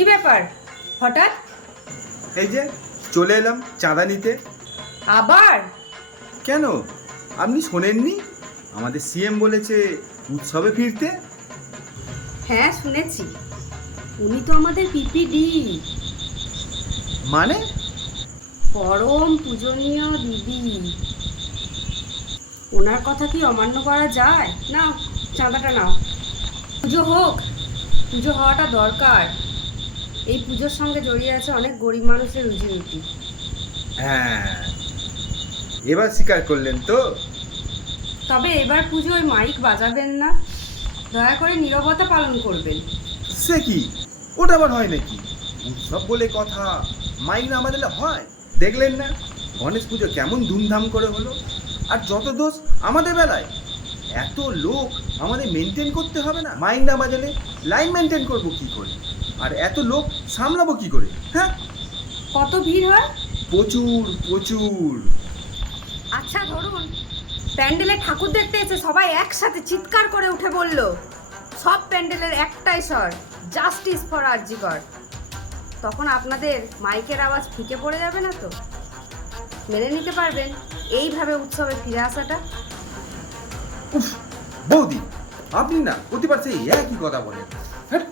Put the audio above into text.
কি ব্যাপার? হঠাৎ? এই যে চলে এলাম চাঁদা নিতে। আবার? কেন? আপনি শোনেননি? আমাদের সিএম বলেছে উৎসবে ফিরতে। হ্যাঁ শুনেছি। উনি তো আমাদের পিপিডি। মানে? পরম পূজনীয় দিদি। ওনার কথা কি অমান্য করা যায়? না চাঁদাটা নাও। পুজো হোক পুজো হওয়াটা দরকার। এই পুজোর সঙ্গে জড়িয়ে আছে অনেক গরিব মানুষের রুজিরুটি। হ্যাঁ। এবার স্বীকার করলেন তো? তবে এবার পুজোয় মাইক বাজাবেন না। দয়া করে নীরবতা পালন করবেন। সে কি? ওটা আবার হয় নাকি? উৎসব বলে কথা মাইক না বাজালে হয়। দেখলেন না গণেশ পুজো কেমন ধুমধাম করে হলো। আর যত দোষ আমাদের বেলায় এত লোক আমাদের মেনটেন করতে হবে না। মাইক না বাজালে লাইন মেনটেন করব কি করে? আর এত লোক সামলাবো কি করে? হ্যাঁ? কত ভিড় হয়? প্রচুর প্রচুর। আচ্ছা ধরুন প্যান্ডেলে ঠাকুর দেখতে এসে সবাই একসাথে চিৎকার করে উঠে বলল সব প্যান্ডেলের একটাই স্বর জাস্টিস ফর আরজিকর তখন আপনাদের মাইকের আওয়াজ ফিকে পড়ে যাবে না তো? মেনে নিতে পারবেন এইভাবে উৎসবে ফিরে আসাটা। উফ বৌদি আপনি না প্রতিবার সেই একই কথা বলেন। হ্যাঁ